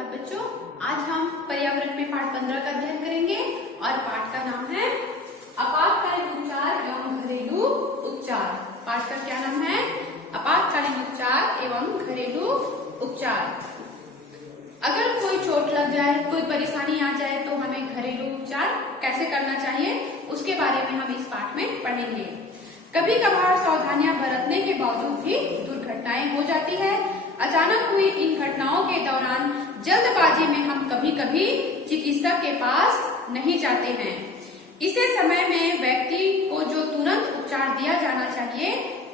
सुप्रभात बच्चों। आज हम पर्यावरण में पाठ 15 का अध्ययन करेंगे और पाठ का नाम है आपातकालीन उपचार एवं घरेलू उपचार। पाठ का क्या नाम है? आपातकालीन उपचार एवं घरेलू उपचार। अगर कोई चोट लग जाए, कोई परेशानी आ जाए तो हमें घरेलू उपचार कैसे करना चाहिए उसके बारे में हम इस पाठ में पढ़ेंगे। कभी कभार सावधानियां बरतने के बावजूद भी दुर्घटनाएं हो जाती है। अचानक हुई इन घटनाओं के दौरान जल्दबाजी में हम कभी कभी चिकित्सक के पास नहीं जाते हैं। इसे समय में व्यक्ति को जो तुरंत उपचार दिया जाना चाहिए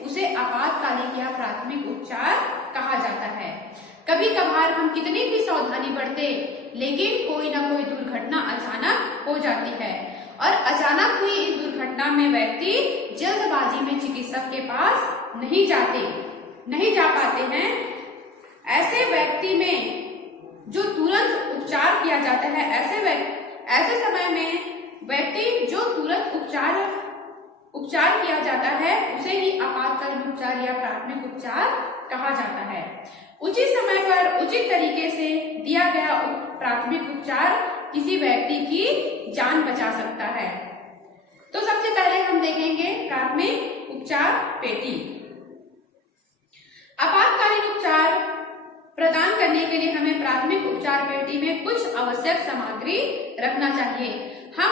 उसे आपातकालीन या प्राथमिक उपचार कहा जाता है। कभी कभार हम कितनी भी सावधानी बरते लेकिन कोई ना कोई दुर्घटना अचानक हो जाती है और अचानक हुई इस दुर्घटना में व्यक्ति जल्दबाजी में चिकित्सक के पास नहीं जा पाते हैं। ऐसे व्यक्ति में जो तुरंत उपचार किया जाता है, ऐसे समय में व्यक्ति जो तुरंत उपचार किया जाता है उसे ही आपातकालीन उपचार या प्राथमिक उपचार कहा जाता है। उचित समय पर उचित तरीके से दिया गया प्राथमिक उपचार किसी व्यक्ति की जान बचा सकता है। तो सबसे पहले हम देखेंगे प्राथमिक उपचार पेटी। आपातकालीन उपचार प्रदान करने के लिए हमें प्राथमिक उपचार पेटी में कुछ आवश्यक सामग्री रखना चाहिए। हम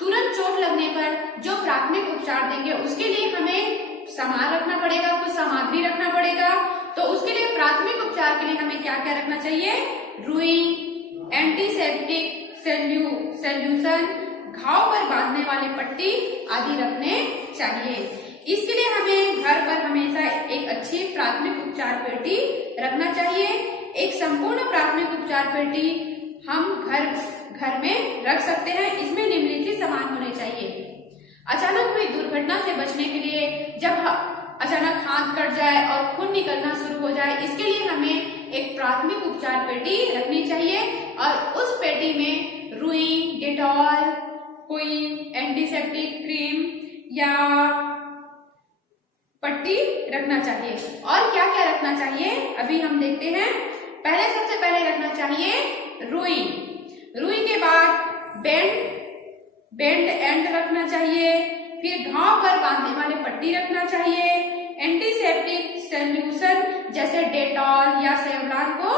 तुरंत चोट लगने पर जो प्राथमिक उपचार देंगे उसके लिए हमें सामान रखना पड़ेगा, कुछ सामग्री रखना पड़ेगा। तो उसके लिए प्राथमिक उपचार के लिए हमें क्या क्या रखना चाहिए? रुई, एंटीसेप्टिक सॉल्यूशन, घाव पर बांधने वाली पट्टी आदि रखने चाहिए। इसके लिए हमें घर पर हमेशा एक अच्छी प्राथमिक उपचार पेटी रखना चाहिए। एक संपूर्ण प्राथमिक उपचार पेटी हम घर में रख सकते हैं। इसमें निम्नलिखित सामान होने चाहिए। अचानक हुई दुर्घटना से बचने के लिए जब अचानक हाथ कट जाए और खून निकलना शुरू हो जाए, इसके लिए हमें एक प्राथमिक उपचार पेटी रखनी चाहिए और उस पेटी में रुई, डेटॉल, कोई एंटीसेप्टिक क्रीम या पट्टी रखना चाहिए। और क्या क्या रखना चाहिए अभी हम देखते हैं। सबसे पहले रखना चाहिए रुई। रुई के बाद बेंड एंड रखना चाहिए। फिर घाव पर बांधने वाली पट्टी रखना चाहिए। एंटीसेप्टिक सॉल्यूशन जैसे डेटॉल या सेवलॉन को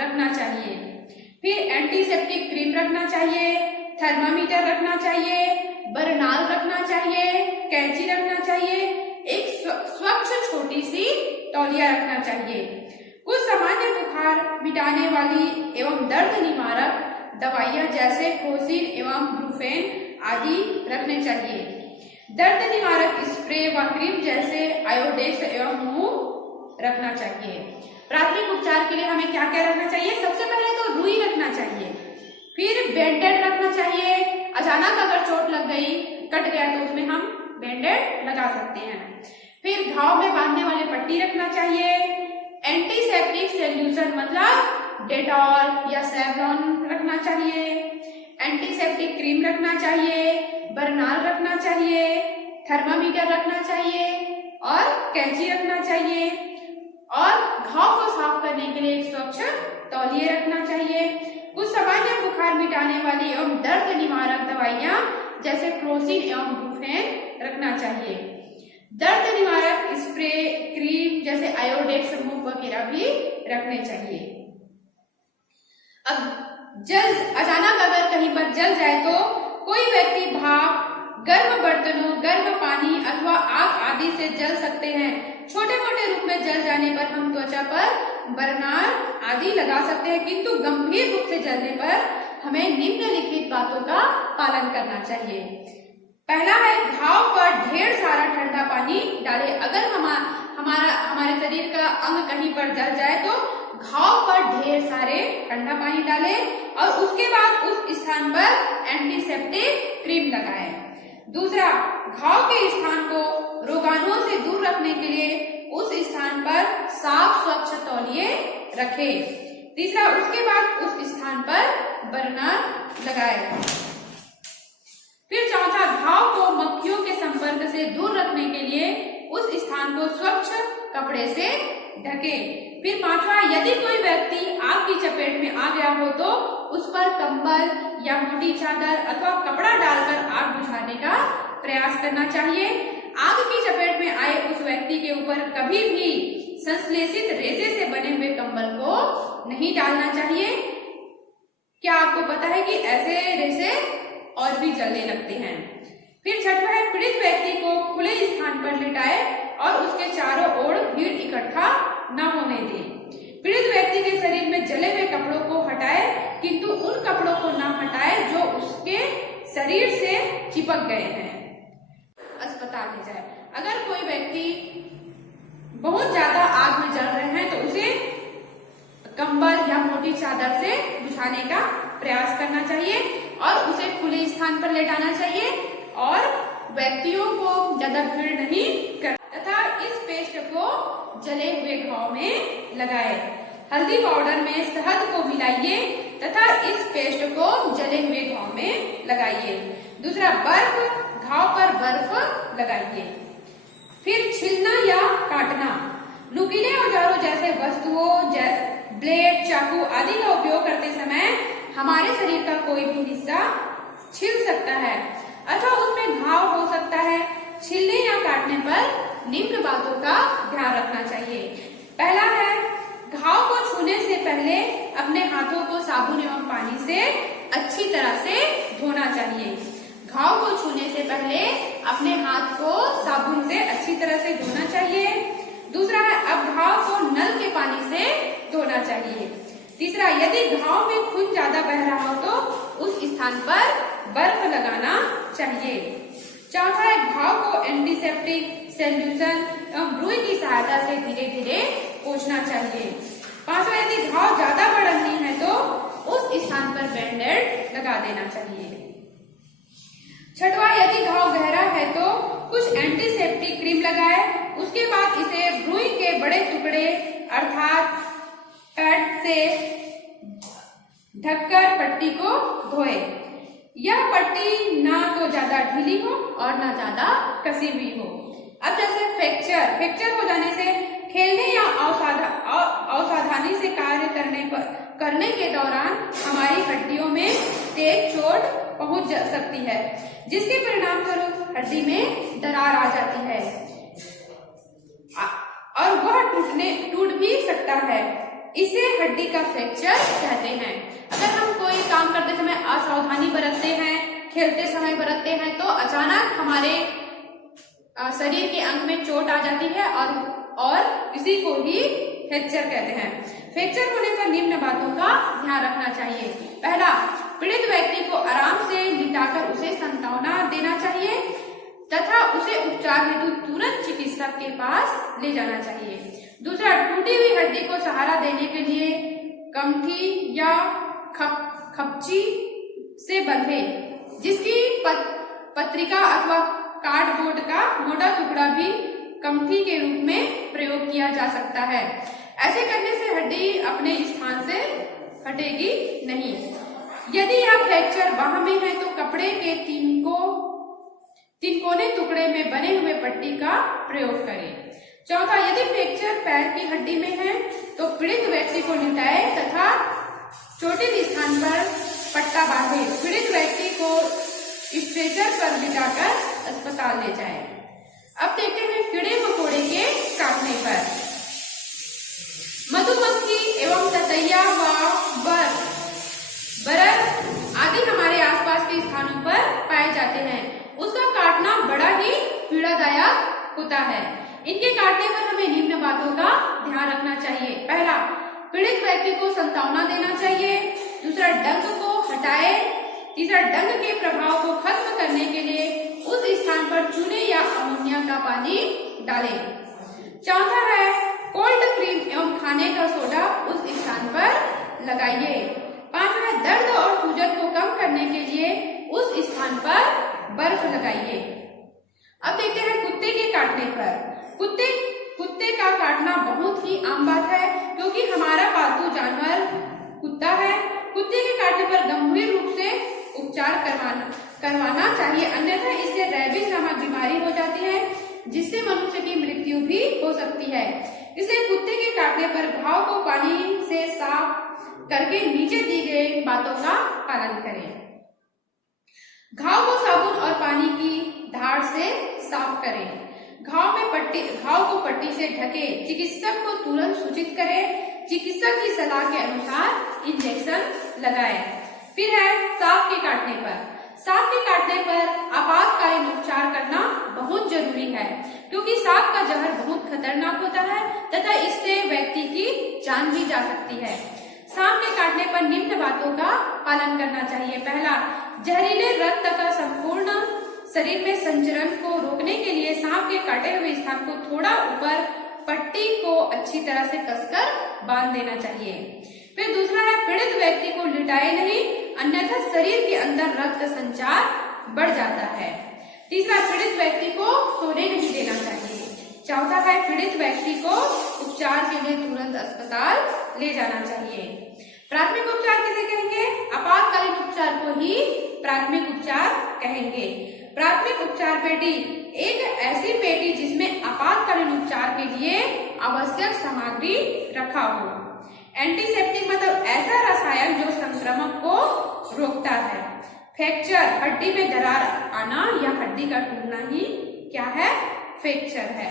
रखना चाहिए। फिर एंटीसेप्टिक क्रीम रखना चाहिए। थर्मामीटर रखना चाहिए। बरनाल रखना चाहिए। कैंची रखना चाहिए। एक स्वच्छ छोटी सी तौलिया रखना चाहिए। कुछ सामान्य बुखार मिटाने वाली एवं दर्द निवारक दवाइयां जैसे क्रोसिन एवं ब्रूफेन आदि रखने चाहिए। दर्द निवारक स्प्रे व क्रीम जैसे आयोडेक्स एवं मूव रखना चाहिए। प्राथमिक उपचार के लिए हमें क्या क्या रखना चाहिए? सबसे पहले तो रुई रखना चाहिए। फिर बैंडेड रखना चाहिए। अचानक अगर चोट लग गई, कट गया तो उसमें हम बैंडेड लगा सकते हैं। फिर घाव में बांधने वाली पट्टी रखना चाहिए। एंटीसेप्टिक सॉल्यूशन मतलब डेटॉल या सेवलॉन रखना चाहिए। एंटीसेप्टिक क्रीम रखना चाहिए। बरनाल रखना चाहिए। थर्मामीटर रखना चाहिए और कैंची रखना चाहिए और घाव को साफ करने के लिए एक स्वच्छ तौलिए रखना चाहिए। कुछ सामान्य बुखार मिटाने वाली एवं दर्द निवारक दवाइयां जैसे क्रोसिन एवं ब्रूफेन रखना चाहिए। दर्द निवारक स्प्रे क्रीम जैसे आयोडेक्स मूव वगैरह भी रखने चाहिए। अब अचानक अगर कहीं पर जल जाए तो कोई व्यक्ति भाप, गर्म बर्तनों, गर्म पानी अथवा आग आदि से जल सकते हैं। छोटे मोटे रूप में जल जाने पर हम त्वचा पर बरनाल आदि लगा सकते हैं, किंतु गंभीर रूप से जलने पर हमें निम्नलिखित बातों का पालन करना चाहिए। पहला है घाव पर ढेर सारा ठंडा पानी डालें। अगर हमारे शरीर का अंग कहीं पर जल जाए तो घाव पर ढेर सारे ठंडा पानी डालें और उसके बाद उस स्थान पर एंटीसेप्टिक क्रीम लगाएं। दूसरा, घाव के स्थान को रोगाणुओं से दूर रखने के लिए उस स्थान पर साफ स्वच्छ तौलिए रखें। तीसरा, उसके बाद उस स्थान पर बरनाल लगाएं। फिर चौथा, घाव को मक्खियों के संपर्क से दूर रखने के लिए उस स्थान को स्वच्छ कपड़े से ढके। फिर पांचवा, यदि कोई व्यक्ति आग की चपेट में आ गया हो तो उस पर कंबल या मोटी चादर अथवा कपड़ा डालकर आग बुझाने का प्रयास करना चाहिए। आग की चपेट में आए उस व्यक्ति के ऊपर कभी भी संश्लेषित रेशे से बने हुए कंबल को नहीं डालना चाहिए। क्या आपको पता है कि ऐसे रेशे और भी जलने लगते हैं। फिर छठवा है, पीड़ित व्यक्ति को खुले स्थान पर लिटाए और उसके चारों ओर भीड़ इकट्ठा न होने दे। पीड़ित व्यक्ति के शरीर में जले हुए कपड़ों को हटाए, किंतु उन कपड़ों को न हटाए जो उसके शरीर से चिपक गए हैं। अस्पताल ले जाए। अगर कोई व्यक्ति बहुत ज्यादा आग में जल रहे हैं तो उसे कंबल या मोटी चादर से बुझाने का प्रयास करना चाहिए और उसे खुले स्थान पर लेटाना चाहिए और व्यक्तियों को ज्यादा भीड़ नहीं कर तथा इस पेस्ट को जले हुए घाव में लगाए। हल्दी पाउडर में शहद को मिलाइए तथा इस पेस्ट को जले हुए घाव में लगाइए। दूसरा, घाव पर बर्फ लगाइए। फिर छिलना या काटना। नुकीले औजारों जैसे वस्तुओं ब्लेड, चाकू आदि का उपयोग करते समय हमारे शरीर का कोई भी हिस्सा छिल सकता है अथवा उसमें घाव हो सकता है। छिलने या काटने पर निम्न बातों का ध्यान रखना चाहिए। पहला है, घाव को छूने से पहले अपने हाथों को साबुन एवं पानी से अच्छी तरह से धोना चाहिए। घाव को छूने से पहले अपने हाथ को साबुन से अच्छी तरह से धोना चाहिए। दूसरा है, अब घाव को नल के पानी से धोना चाहिए। तीसरा, यदि घाव में खून ज्यादा बह रहा हो तो उस स्थान पर बर्फ लगाना चाहिए। चौथा है, घाव को एंटीसेप्टिक सॉल्यूशन एवं रुई की सहायता से धीरे धीरे पोंछना चाहिए। पांचवा, यदि घाव ज्यादा बड़ा नहीं है तो उस स्थान पर बैंडेड लगा देना चाहिए। छठवा, यदि घाव गहरा है तो कुछ एंटीसेप्टिक क्रीम लगाए। उसके बाद इसे रुई के बड़े टुकड़े अर्थात पैड से ढककर पट्टी को धोए। यह पट्टी ना तो ज्यादा ढीली हो और ना ज्यादा कसी हुई हो। अब जैसे फ्रैक्चर हो जाने से खेलने या असावधानी से कार्य करने के दौरान हमारी हड्डियों में तेज चोट पहुंच सकती है, जिसके परिणाम स्वरूप हड्डी में दरार आ जाती है और वह टूट भी सकता है। इसे हड्डी का फ्रैक्चर कहते हैं। अगर हम कोई काम करते समय असावधानी बरतते हैं, खेलते समय बरतते हैं तो अचानक हमारे शरीर के अंग में चोट आ जाती है और इसी को ही फ्रैक्चर कहते हैं। फ्रैक्चर होने पर निम्न बातों का ध्यान रखना चाहिए। पहला, पीड़ित व्यक्ति को आराम से लिटाकर उसे सांत्वना देना चाहिए तथा उसे उपचार हेतु तुरंत चिकित्सक के पास ले जाना चाहिए। दूसरा, टूटी हुई हड्डी को सहारा देने के लिए कमठी या खपची से बंधे, जिसकी पत्रिका अथवा कार्डबोर्ड का मोटा टुकड़ा भी कमठी के रूप में प्रयोग किया जा सकता है। ऐसे करने से हड्डी अपने स्थान से हटेगी नहीं। यदि यह फ्रैक्चर बाह में है तो कपड़े के तिकोने टुकड़े में बने हुए पट्टी का प्रयोग करें। चौथा, यदि फ्रैक्चर पैर की हड्डी में है तो पीड़ित व्यक्ति को लिटाए तथा चोटिल स्थान पर पट्टा बांधे। पीड़ित व्यक्ति को स्ट्रेचर पर लिटाकर अस्पताल ले जाए। अब देखते हैं कीड़े मकोड़े के काटने पर। मधुमक्खी एवं ततैया व बरर आदि हमारे आसपास के स्थानों पर पाए जाते हैं। उसका काटना बड़ा ही पीड़ादायक होता है। इनके काटने पर हमें निम्न बातों का ध्यान रखना चाहिए। पहला, पीड़ित व्यक्ति को सांत्वना देना चाहिए। दूसरा, डंक को हटाए। तीसरा, डंक के प्रभाव को खत्म करने के लिए उस स्थान पर चूने या अमोनिया का पानी डालें। चौथा है, कोल्ड क्रीम एवं खाने का सोडा उस स्थान पर लगाइए। पांचवा, दर्द और सूजन को कम करने के लिए उस स्थान पर बर्फ लगाइए। अब देखते हैं कुत्ते के काटने पर। कुत्ते का काटना बहुत ही आम बात है क्योंकि हमारा पालतू जानवर कुत्ता है। कुत्ते के काटने पर गंभीर रूप से उपचार करवाना चाहिए, अन्यथा इससे रेबीज नामक बीमारी हो जाती है जिससे मनुष्य की मृत्यु भी हो सकती है। इसलिए कुत्ते के काटने पर घाव को पानी से साफ करके नीचे दी गई बातों का पालन करें। घाव को साबुन और पानी की धार से साफ करें। घाव को पट्टी से ढके। चिकित्सक को तुरंत सूचित करें। चिकित्सक की सलाह के अनुसार इंजेक्शन लगाएं। फिर है सांप के काटने पर। सांप के काटने पर आपातकालीन उपचार करना बहुत जरूरी है, क्योंकि सांप का जहर बहुत खतरनाक होता है तथा इससे व्यक्ति की जान भी जा सकती है। सांप के काटने पर निम्न बातों का पालन करना चाहिए। पहला, जहरीले रक्त का संपूर्ण शरीर में संचरण को रोकने के लिए सांप के काटे हुए स्थान को थोड़ा ऊपर पट्टी को अच्छी तरह से कसकर बांध देना चाहिए। फिर दूसरा है, पीड़ित व्यक्ति को लिटाए नहीं, अन्यथा शरीर के अंदर रक्त संचार बढ़ जाता है। तीसरा, पीड़ित व्यक्ति को सोने नहीं देना चाहिए। चौथा है, पीड़ित व्यक्ति को उपचार के लिए तुरंत अस्पताल ले जाना चाहिए। प्राथमिक उपचार किसे कहेंगे? आपातकालीन उपचार को ही प्राथमिक उपचार कहेंगे। प्राथमिक उपचार पेटी एक ऐसी पेटी जिसमें आपातकालीन उपचार के लिए आवश्यक सामग्री रखा हो। एंटीसेप्टिक मतलब ऐसा रसायन जो संक्रमण को रोकता है। फ्रैक्चर, हड्डी में दरार आना या हड्डी का टूटना ही क्या है? फ्रैक्चर है।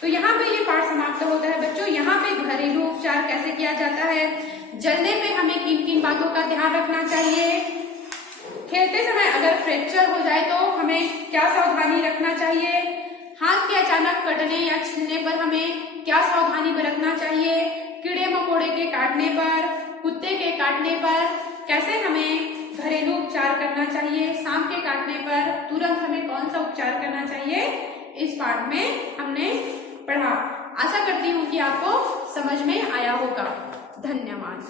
तो यहाँ पे ये पाठ समाप्त होता है बच्चों। यहाँ पे घरेलू उपचार कैसे किया जाता है, जलने पे हमें किन किन बातों का ध्यान रखना चाहिए, खेलते समय अगर फ्रैक्चर हो जाए तो हमें क्या सावधानी रखना चाहिए, हाथ के अचानक कटने या छिलने पर हमें क्या सावधानी बरतना चाहिए, कीड़े मकोड़े के काटने पर, कुत्ते के काटने पर कैसे हमें घरेलू उपचार करना चाहिए, सांप के काटने पर तुरंत हमें कौन सा उपचार करना चाहिए, इस पाठ में हमने पढ़ा। आशा करती हूँ कि आपको समझ में आया होगा। धन्यवाद।